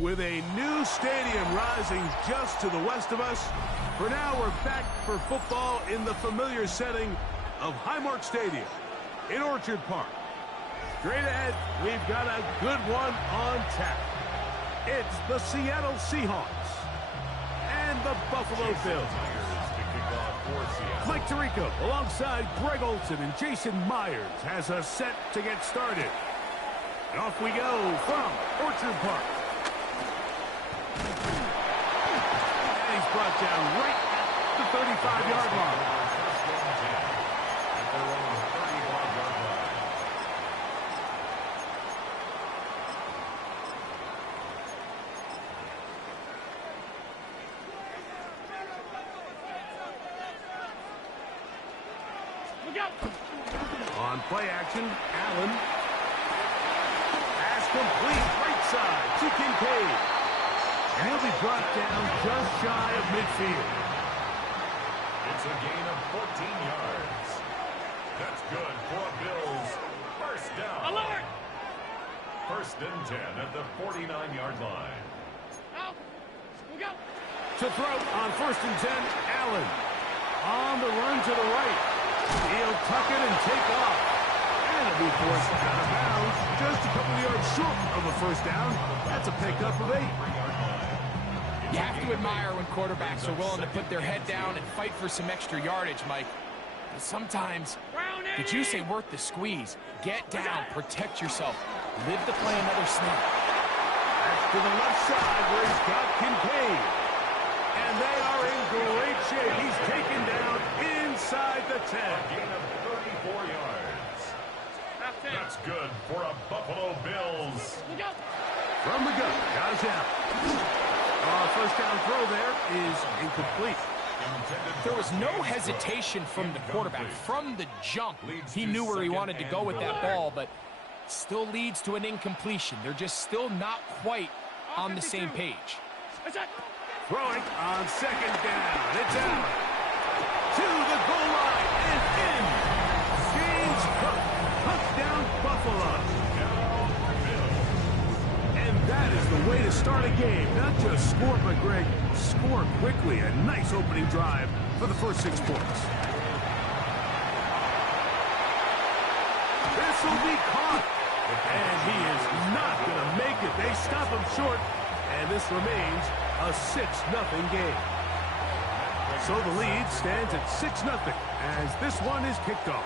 With a new stadium rising just to the west of us, for now we're back for football in the familiar setting of Highmark Stadium in Orchard Park. Straight ahead, we've got a good one on tap. It's the Seattle Seahawks and the Buffalo Bills. Mike Tirico alongside Greg Olson and Jason Myers has us set to get started. And off we go from Orchard Park. And he's brought down right at the 35-yard line. On play action, Allen. Pass complete, right side to Kincaid. And he'll be brought down just shy of midfield. It's a gain of 14 yards. That's good for a Bills first down. Alert! First and 10 at the 49-yard line. Out. We go. To throw on first and 10, Allen. On the run to the right. He'll tuck it and take off. And it'll be forced out of bounds. Just a couple of yards short of a first down. That's a pickup of 8. You have to admire when quarterbacks are willing to put their head down and fight for some extra yardage, Mike. But sometimes, the juice ain't worth the squeeze. Get down, protect yourself, live to play another snap. That's to the left side where he's got Kincaid. And they are in great shape. He's taken down inside the 10. A gain of 34 yards. That's good for a Buffalo Bills. From the gun, guys out. First down throw there is incomplete. There was no hesitation from the quarterback. From the jump, he knew where he wanted to go with that ball, but still leads to an incompletion. They're just still not quite on the same page. Throwing on second down. It's Allen. To the goal line and in. James Cook. Touchdown Buffalo. And that is the way to start a game. Not just score, but Greg, score quickly. A nice opening drive for the first 6 points. This will be caught. And he is not going to make it. They stop him short. And this remains a 6-0 game. So the lead stands at 6-0 as this one is kicked off.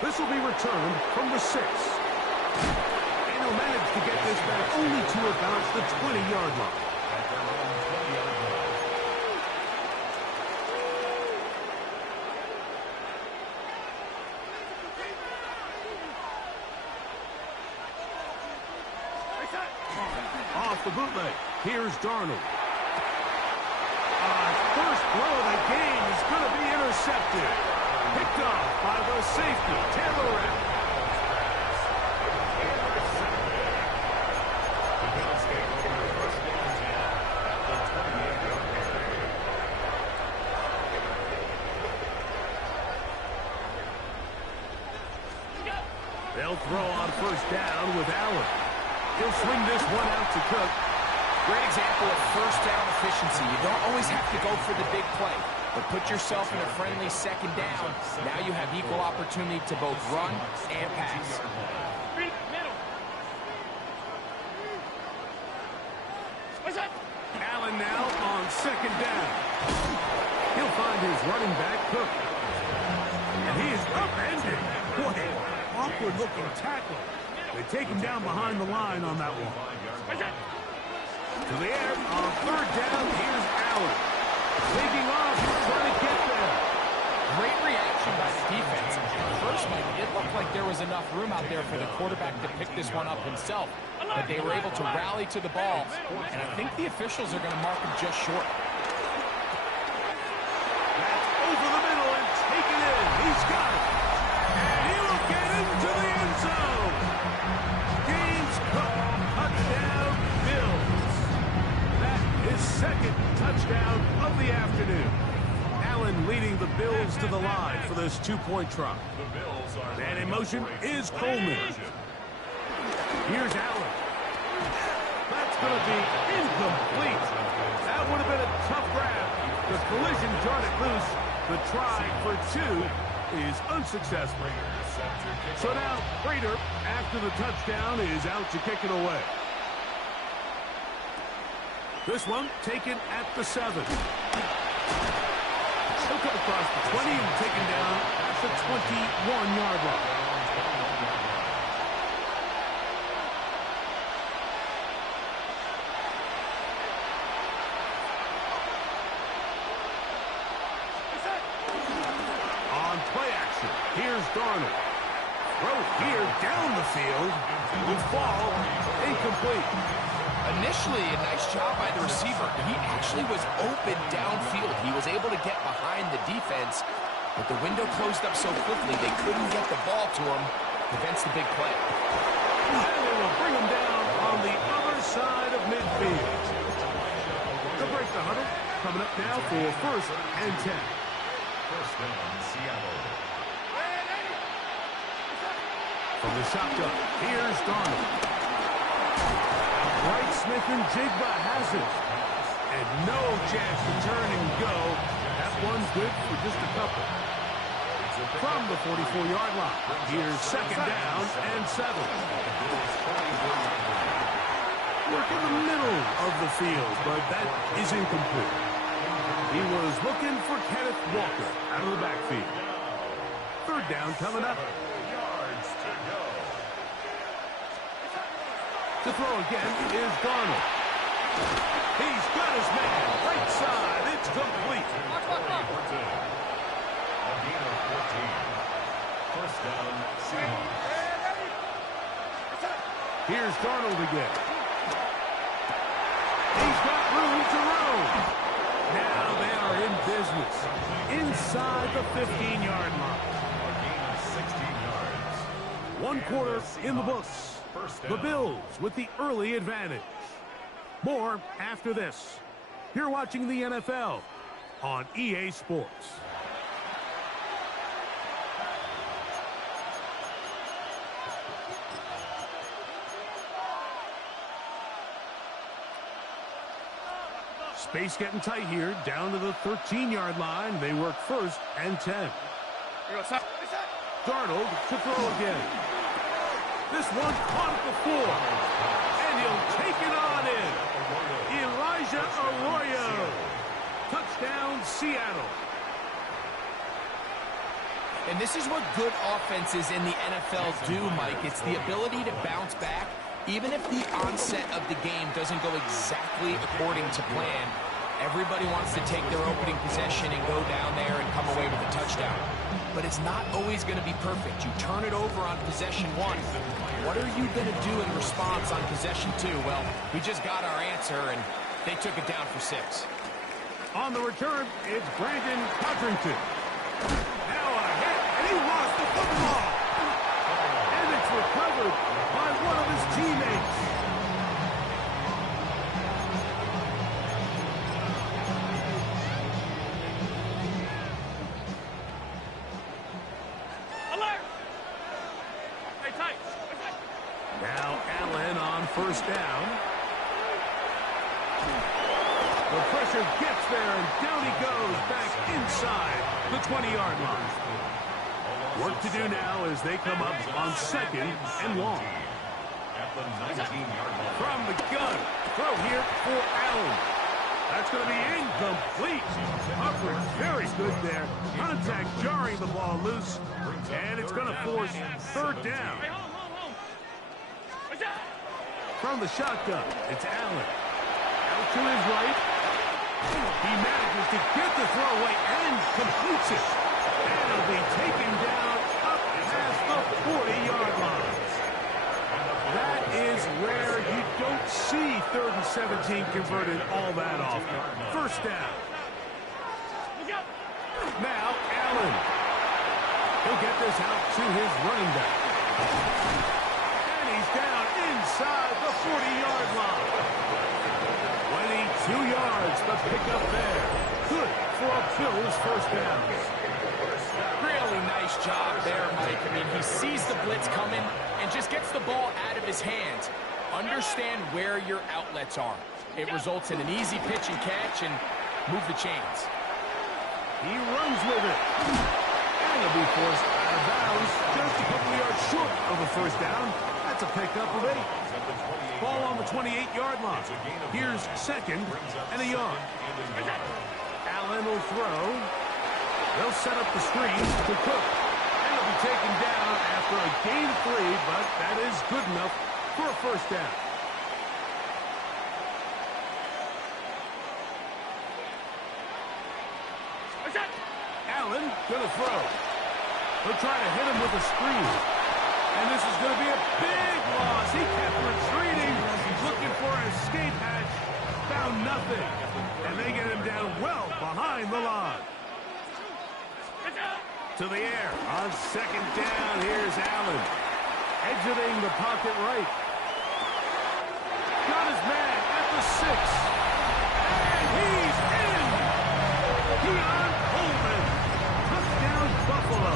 This will be returned from the 6. And he'll manage to get this back only to about the 20-yard line. Off the bootleg, here's Darnold. First blow of the game is going to be intercepted. Picked off by the safety, Taylor Rapp. They'll throw on first down with Allen. He'll swing this one out to Cook. Great example of first down efficiency. You don't always have to go for the big play, but put yourself in a friendly second down. Now you have equal opportunity to both run and pass. Allen now on second down. He'll find his running back, Cook. And he is upended. What an awkward-looking tackle. They take him down behind the line on that one. To the air on third down, here's Allen. Taking off, he's trying to get there. Great reaction by the defense. First, Mike, it looked like there was enough room out there for the quarterback to pick this one up himself. But they were able to rally to the ball, and I think the officials are going to mark him just short. That's over the middle and taken in. He's got it. And he will get into the end zone. James Cook, touchdown, Bills. That is second touchdown of the afternoon. Allen leading the Bills to the line for this 2-point try. Man in motion is Coleman. Here's Allen. That's going to be incomplete. That would have been a tough grab. The collision jarred it loose. The try for 2 is unsuccessful. So now, Prater, after the touchdown, is out to kick it away. This one taken at the 7. He'll come across the 20 and taken down at the 21-yard line. On play action, here's Darnold. Throw here down the field. Will fall incomplete. Initially, a nice job by the receiver. He actually was open downfield. He was able to get behind the defense, but the window closed up so quickly they couldn't get the ball to him. Prevents the big play. And they will bring him down on the other side of midfield. They'll break the huddle. Coming up now for 1st and 10. First down, Seattle. From the shotgun, here's Darnold. Right, Smith and Jigba has it. And no chance to turn and go. That one's good for just a couple. From the 44-yard line, here's 2nd down and 7. Work in the middle of the field, but that is incomplete. He was looking for Kenneth Walker out of the backfield. 3rd down coming up. To throw again is Darnold. He's got his man. Right side. It's complete. A gain of 14. First down, Seahawks. Here's Darnold again. He's got room to roam. Now they are in business. Inside the 15-yard line. A gain of 16 yards. 1 quarter in the books. The Bills with the early advantage. More after this. You're watching the NFL on EA Sports. Space getting tight here. Down to the 13-yard line. They work 1st and 10. Darnold to throw again. This one caught at the 4. And he'll take it on in. Elijah Arroyo. Touchdown, Seattle. And this is what good offenses in the NFL do, Mike. It's the ability to bounce back, even if the onset of the game doesn't go exactly according to plan. Everybody wants to take their opening possession and go down there and come away with a touchdown. But it's not always going to be perfect. You turn it over on possession 1. What are you going to do in response on possession 2? Well, we just got our answer, and they took it down for 6. On the return, it's Brandon Codrington. Now a hit, and he lost the football. And it's recovered by one of his teammates. Now Allen on 1st down. The pressure gets there, and down he goes back inside the 20-yard line. Work to do now as they come up on 2nd and long. At the 19-yard line. From the gun, throw here for Allen. That's going to be incomplete. Upward, very good there. Contact jarring the ball loose, and it's going to force 3rd down. From the shotgun, it's Allen. Out to his right. He manages to get the throw away and completes it. And it'll be taken down up past the 40-yard line. That is where you don't see 3rd and 17 converted all that often. 1st down. Now Allen. He'll get this out to his running back. And he's down inside the 40-yard line. 22 yards to pick up there. Good for a Bills 1st down. Really nice nice job there, Mike. I mean, he sees the blitz coming and just gets the ball out of his hands. Understand where your outlets are. It results in an easy pitch and catch and move the chains. He runs with it. And he'll be forced out of bounds just a couple yards short of a first down. That's a pickup of 8. Ball on the 28-yard line. Here's second and a yard. Allen will throw. They'll set up the screen to Cook. And he'll be taken down after a gain of 3, but that is good enough for a first down. Allen gonna throw. He'll try to hit him with a screen. And this is going to be a big loss. He kept retreating, looking for an escape hatch. Found nothing. And they get him down well behind the line. To the air. On second down, here's Allen. Exiting the pocket right. Got his man at the 6. And he's in. Keon Coleman. Touchdown, Buffalo.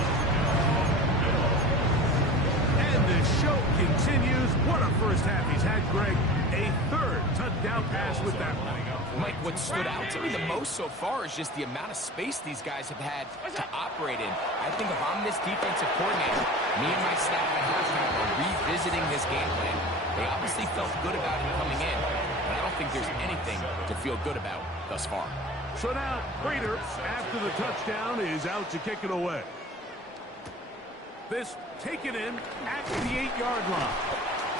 The show continues. What a first half he's had, Greg. A third touchdown pass with that one. Mike, what stood out to me the most so far is just the amount of space these guys have had to operate in. I think if I'm this defensive coordinator, me and my staff at halftime are revisiting this game plan. They obviously felt good about it coming in, but I don't think there's anything to feel good about thus far. So now, Prater, after the touchdown, is out to kick it away. This taken in at the 8-yard line.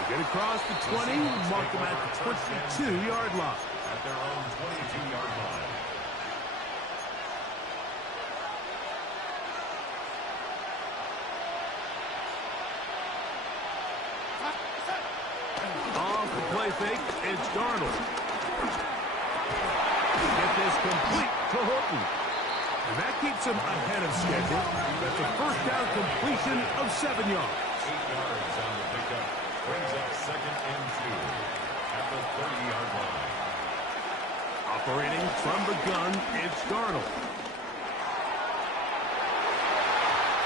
Get across the 20, mark them at the 22-yard line. At their own 22-yard line. Off the play fake, it's Darnold. Get this complete to Horton. And that keeps him ahead of schedule. That's a first down completion of 7 yards. 8 yards on the pickup. Brings up second and 2 at the 30-yard line. Operating from the gun, it's Darnold.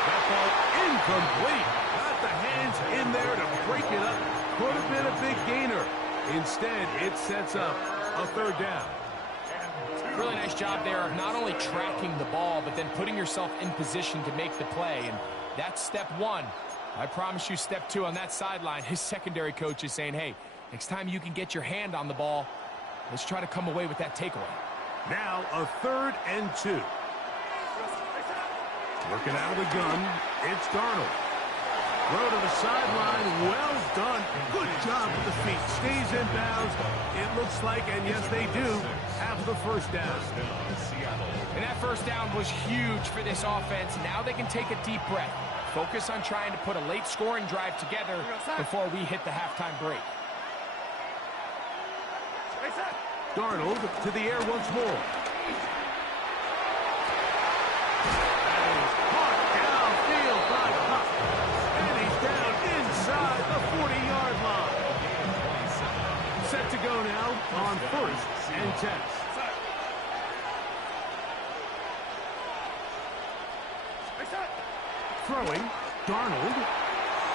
That ball incomplete. Got the hands in there to break it up. Could have been a big gainer. Instead, it sets up a third down. Really nice job there of not only tracking the ball, but then putting yourself in position to make the play. And that's step 1. I promise you step 2 on that sideline. His secondary coach is saying, hey, next time you can get your hand on the ball, let's try to come away with that takeaway. Now a third and 2. Working out of the gun, it's Darnold. Throw to the sideline, well done. Good job with the feet. Stays in bounds. It looks like, and yes they do, have the first down. And that first down was huge for this offense. Now they can take a deep breath. Focus on trying to put a late scoring drive together before we hit the halftime break. Darnold to the air once more. Caught downfield by Cook. And he's down inside the 40-yard line. Set to go now on first and 10. Throwing, Darnold.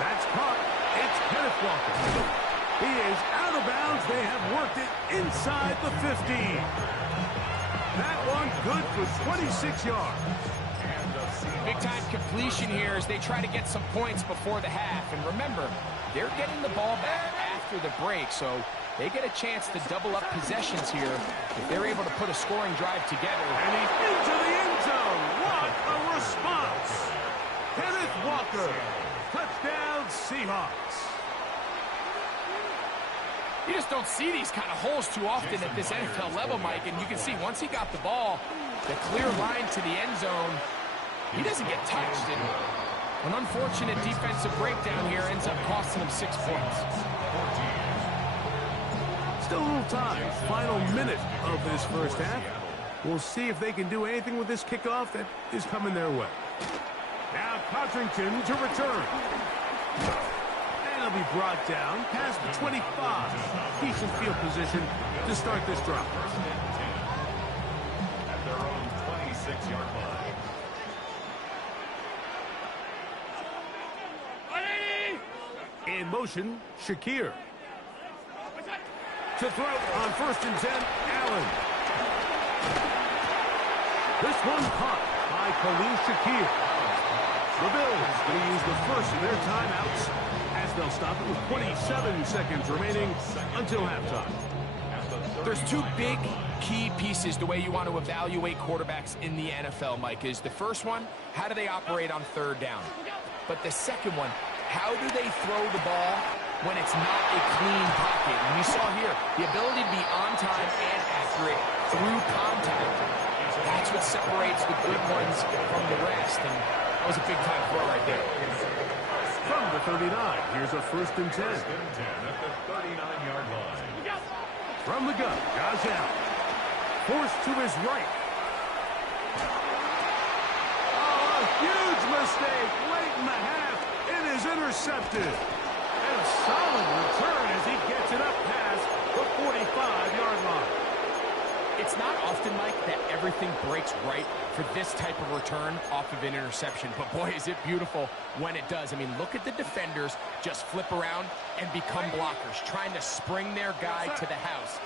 That's caught. It's Kenneth Walker. He is out of bounds. They have worked it inside the 15. That one good for 26 yards. Big-time completion here as they try to get some points before the half. And remember, they're getting the ball back after the break, so they get a chance to double up possessions here if they're able to put a scoring drive together. And he's into the end zone. What a response. Kenneth Walker. Touchdown, Seahawks. You just don't see these kind of holes too often at this NFL level, Mike. And you can see once he got the ball, the clear line to the end zone, he doesn't get touched. And an unfortunate defensive breakdown here ends up costing him 6 points. Still a little time. Final minute of this first half. We'll see if they can do anything with this kickoff that is coming their way. Now Codrington to return. And he'll be brought down past the 25. Decent field position to start this drive. At their own 26-yard line. In motion, Shakir. To throw on 1st and 10, Allen. This one caught by Khalil Shakir. The Bills going to use the first of their timeouts as they'll stop it with 27 seconds remaining until halftime. There's two big key pieces the way you want to evaluate quarterbacks in the NFL, Mike, is the first one, how do they operate on 3rd down? But the second one, how do they throw the ball when it's not a clean pocket? And we saw here the ability to be on time and accurate through contact. That's what separates the good ones from the rest. And that was a big-time throw right there. From the 39, here's a 1st and 10. 1st and 10 at the 39-yard line. From the gun, Josh Allen. Forced to his right. Oh, a huge mistake late in the half. It is intercepted. And a solid return as he gets it up past the 45-yard line. It's not often, Mike, that everything breaks right for this type of return off of an interception. But, boy, is it beautiful when it does. I mean, look at the defenders just flip around and become blockers, trying to spring their guy to the house.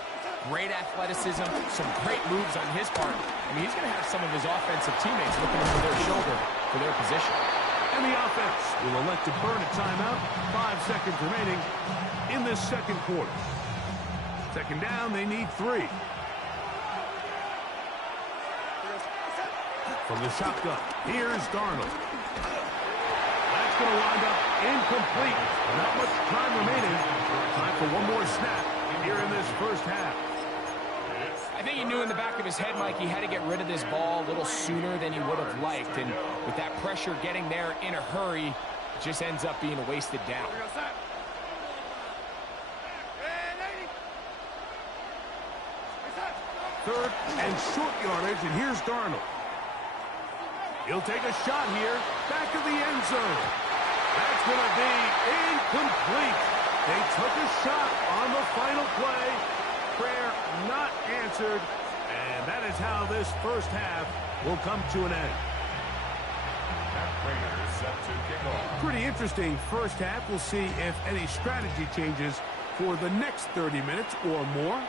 Great athleticism, some great moves on his part. I mean, he's going to have some of his offensive teammates looking over their shoulder for their position. And the offense will elect to burn a timeout. 5 seconds remaining in this second quarter. 2nd down, they need 3. From the shotgun, here's Darnold. That's going to wind up incomplete. Not much time remaining. Time for one more snap here in this first half. I think he knew in the back of his head, Mike, he had to get rid of this ball a little sooner than he would have liked. And with that pressure getting there in a hurry, it just ends up being a wasted down. 3rd and short yardage, and here's Darnold. He'll take a shot here, back of the end zone. That's going to be incomplete. They took a shot on the final play. Prayer not answered, and that is how this first half will come to an end. Set to kick off. Pretty interesting first half. We'll see if any strategy changes for the next 30 minutes or more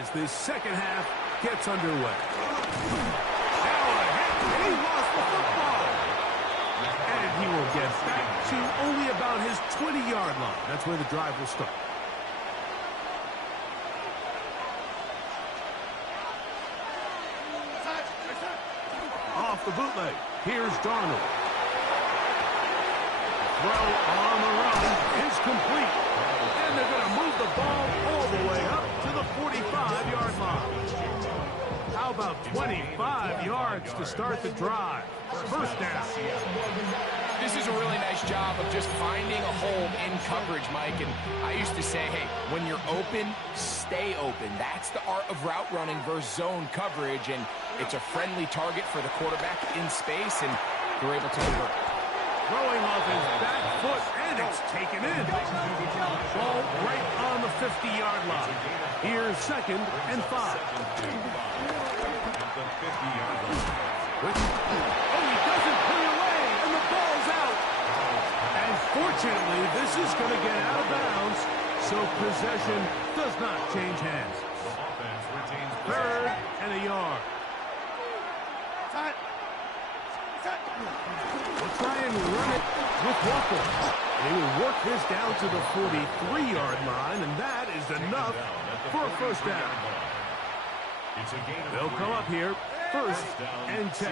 as this second half gets underway. He lost the football. And he will get back to only about his 20-yard line. That's where the drive will start. Off the bootleg. Here's Darnold. Throw on the run is complete. And they're going to move the ball all the way up to the 45-yard line. How about 25 yards to start the drive? 1st down. This is a really nice job of just finding a hole in coverage, Mike. And I used to say, hey, when you're open, stay open. That's the art of route running versus zone coverage. And it's a friendly target for the quarterback in space, and they're able to convert. Throwing off his back foot, and it's taken in. Ball right on the 50-yard line. Here's 2nd and 5. Oh, he doesn't clear away, and the ball's out. And fortunately, this is going to get out of bounds, so possession does not change hands. 3rd and a yard. We'll try and run it with Walker. They will work this down to the 43-yard line, and that is enough for a 1st down. They'll come up here, 1st and 10.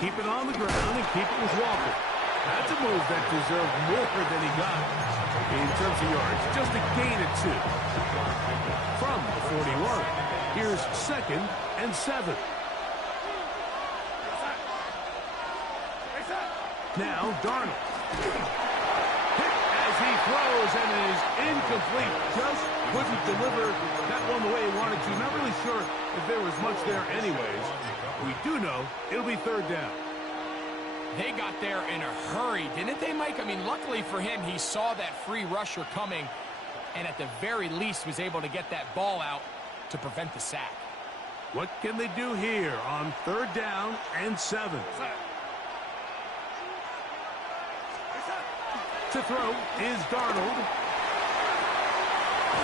Keep it on the ground and keep it with Walker. That's a move that deserved more than he got in terms of yards. Just a gain of 2. From the 41, here's 2nd and 7. Now Darnold. Hit as he throws, and it is incomplete. Just couldn't deliver that one the way he wanted to. Not really sure if there was much there anyways. We do know it'll be 3rd down. They got there in a hurry, didn't they, Mike? I mean, luckily for him, he saw that free rusher coming and at the very least was able to get that ball out to prevent the sack. What can they do here on 3rd down and 7? To throw is Darnold.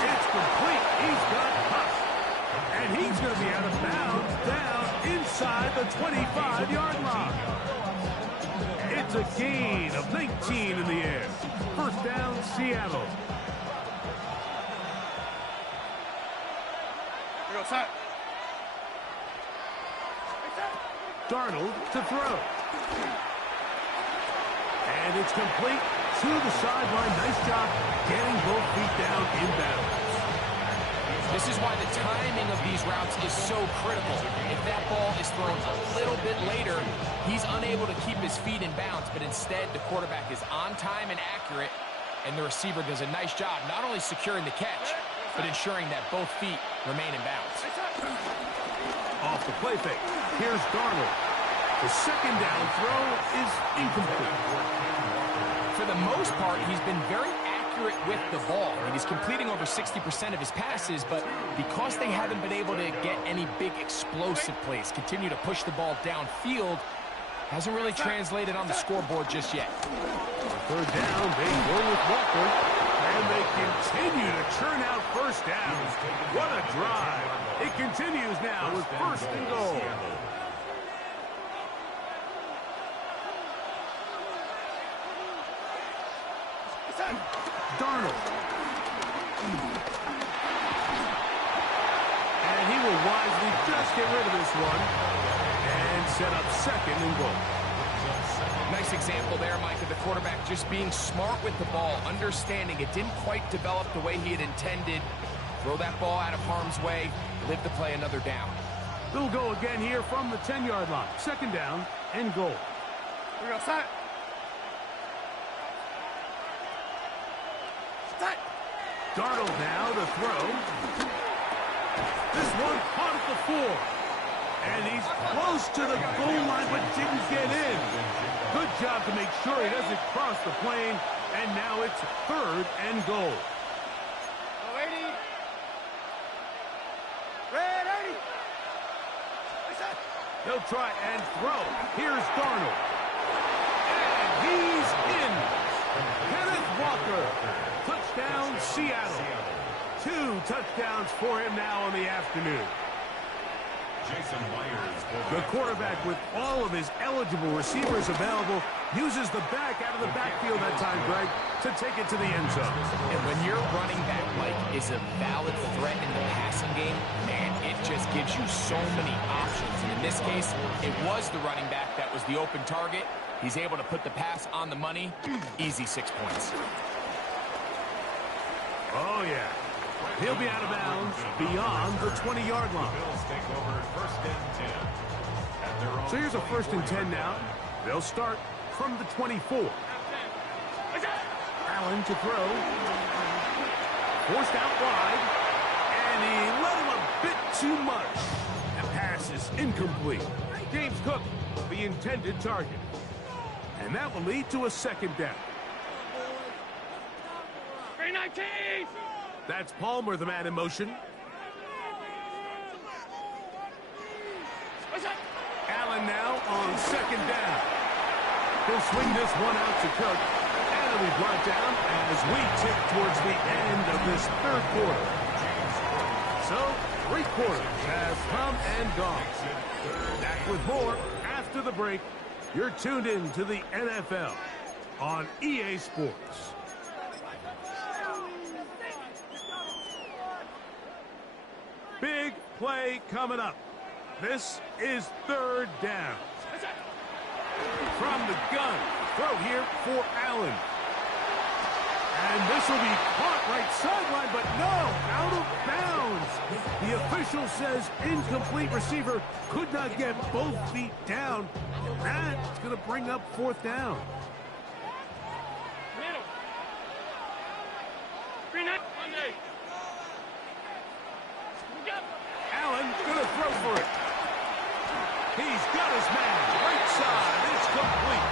It's complete. He's got Huff. And he's going to be out of bounds down inside the 25-yard line. It's a gain of 19 in the air. 1st down, Seattle. Darnold to throw. And it's complete to the sideline. Nice job getting both feet down in bounds. This is why the timing of these routes is so critical. If that ball is thrown a little bit later, he's unable to keep his feet in bounds, but instead the quarterback is on time and accurate, and the receiver does a nice job not only securing the catch, but ensuring that both feet remain in bounds. Off the play fake. Here's Darnold. The 2nd down throw is incomplete. For the most part, he's been very accurate with the ball. I mean, he's completing over 60% of his passes, but because they haven't been able to get any big explosive plays, continue to push the ball downfield, hasn't really translated on the scoreboard just yet. 3rd down, they go with Walker, and they continue to churn out 1st downs. What a drive. It continues now with 1st and goal. Darnold. And he will wisely just get rid of this one and set up 2nd and goal. Nice example there, Mike, of the quarterback just being smart with the ball, understanding it didn't quite develop the way he had intended. Throw that ball out of harm's way, live to play another down. They'll go again here from the 10-yard line. 2nd down and goal. We go set. Darnold now to throw. This one caught at the 4. And he's close to the goal line, but didn't get in. Good job to make sure he doesn't cross the plane. And now it's 3rd and goal. Ready. Ready. They'll try and throw. Here's Darnold. And he's in. Kenneth Walker. Touchdown, Seattle. 2 touchdowns for him now on the afternoon. The quarterback, with all of his eligible receivers available, uses the back out of the backfield that time, Greg, to take it to the end zone. And when your running back, Mike, is a valid threat in the passing game, man, it just gives you so many options. And in this case, it was the running back that was the open target. He's able to put the pass on the money. Easy 6 points. Oh, yeah. He'll be out of bounds beyond the 20-yard line. So here's a 1st and 10 now. They'll start from the 24. Allen to throw. Forced out wide. And he let him a bit too much. The pass is incomplete. James Cook, the intended target. And that will lead to a 2nd down. 319. That's Palmer, the man in motion. Allen now on 2nd down. He'll swing this one out to Cook. And it'll be brought down as we tick towards the end of this 3rd quarter. So, 3 quarters have come and gone. Back with more after the break. You're tuned in to the NFL on EA Sports. Big play coming up. This is 3rd down. From the gun, throw here for Allen. And this will be caught right sideline, but no, out of bounds. The official says incomplete. Receiver could not get both feet down. And that's going to bring up 4th down. Middle. 319. Allen going to throw for it. He's got his man. Right side. It's complete.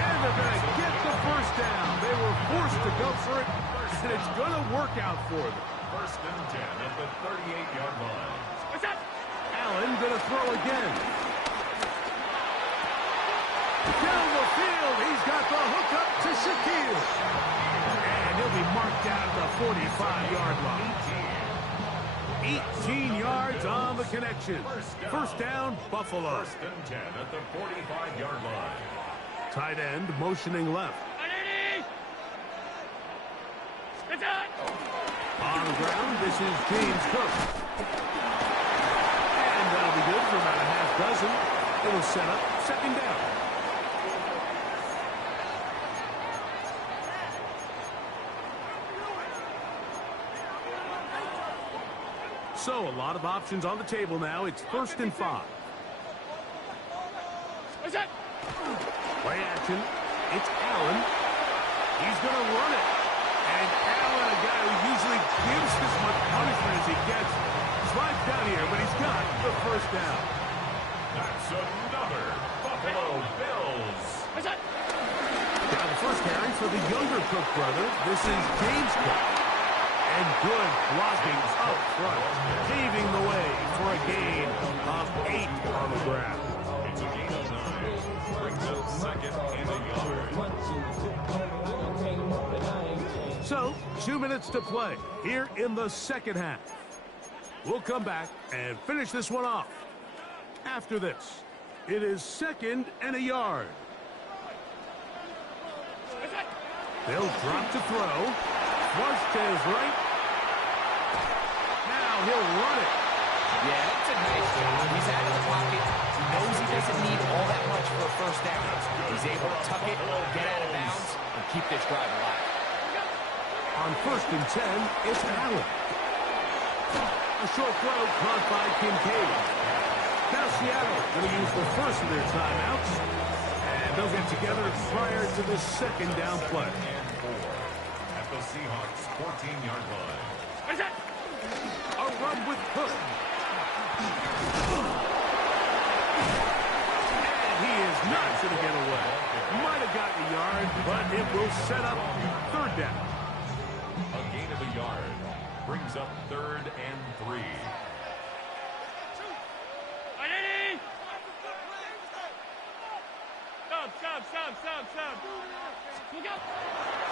And they're going to get the 1st down. They were forced to go for it, and it's going to work out for them. 1st and 10 at the 38-yard line. What's up? Allen going to throw again. Down the field, he's got the hook up to Shaquille. And he'll be marked down at the 45-yard line. 18 yards on the connection. First down, Buffalo. First and 10 at the 45-yard line. Tight end motioning left. On the ground, this is James Cook. And that'll be good for about a half dozen. It'll set up second down. So, a lot of options on the table now. It's 1st and 5. Play action. It's Allen. He's going to run it. And Allen, a guy who usually gives this much punishment as he gets, slides down here, but he's got the first down. That's another Buffalo Bills. Now the first carry for the younger Cook brother. This is James Cook. And good blocking up front, paving the way for a gain of 8 on the ground. It's a gain of 9. Brings up second and a yard. So, 2 minutes to play here in the second half. We'll come back and finish this one off. After this, it is 2nd and a yard. They'll drop to throw. Flush to his right. Now he'll run it. Yeah, that's a nice job. He's out of the pocket. He knows he doesn't need all that much for a first down. He's able to tuck it, get out of bounds, and keep this drive alive. On 1st and 10, it's Allen. A short throw caught by Kincaid. Now Seattle going to use the first of their timeouts. And they'll get together prior to the second down play. At the Seahawks 14-yard line. A run with Cook. And he is not going to get away. Might have gotten a yard, but it will set up 3rd down. A gain of a yard. Brings up 3rd and 3.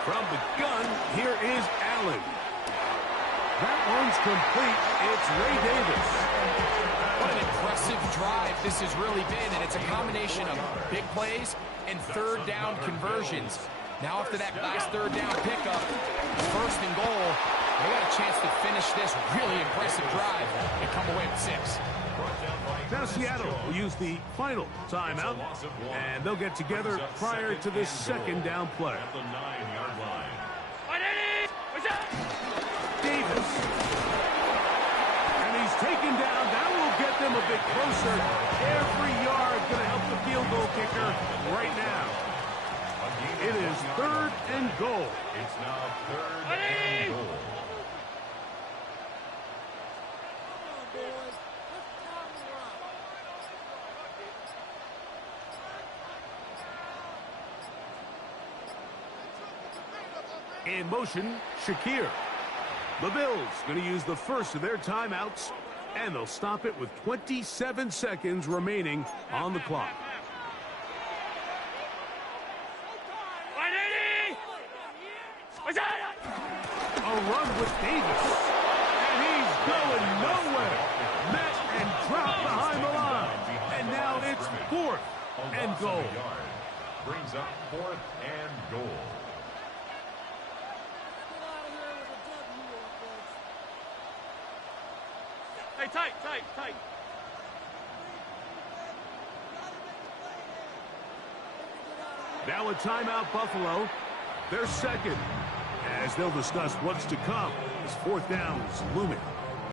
From the gun, here is Allen. That one's complete. It's Ray Davis. What an impressive drive this has really been, and it's a combination of big plays and 3rd down conversions. Now after that last 3rd down pickup, 1st and goal, they got a chance to finish this really impressive drive and come away with 6. Now Seattle will use the final timeout, and they'll get together prior to this second down play. At the 9-yard line. Davis. And he's taken down. That will get them a bit closer. Every yard going to help the field goal kicker right now. It is 3rd and goal. It's now 3rd and goal. In motion, Shakir. The Bills going to use the first of their timeouts, and they'll stop it with 27 seconds remaining on the clock. A run with Davis. And he's going nowhere. Met and dropped behind the line. And now it's 4th and goal. Brings up 4th and goal. Hey, tight. Now a timeout, Buffalo. They're second, as they'll discuss what's to come as 4th down is looming.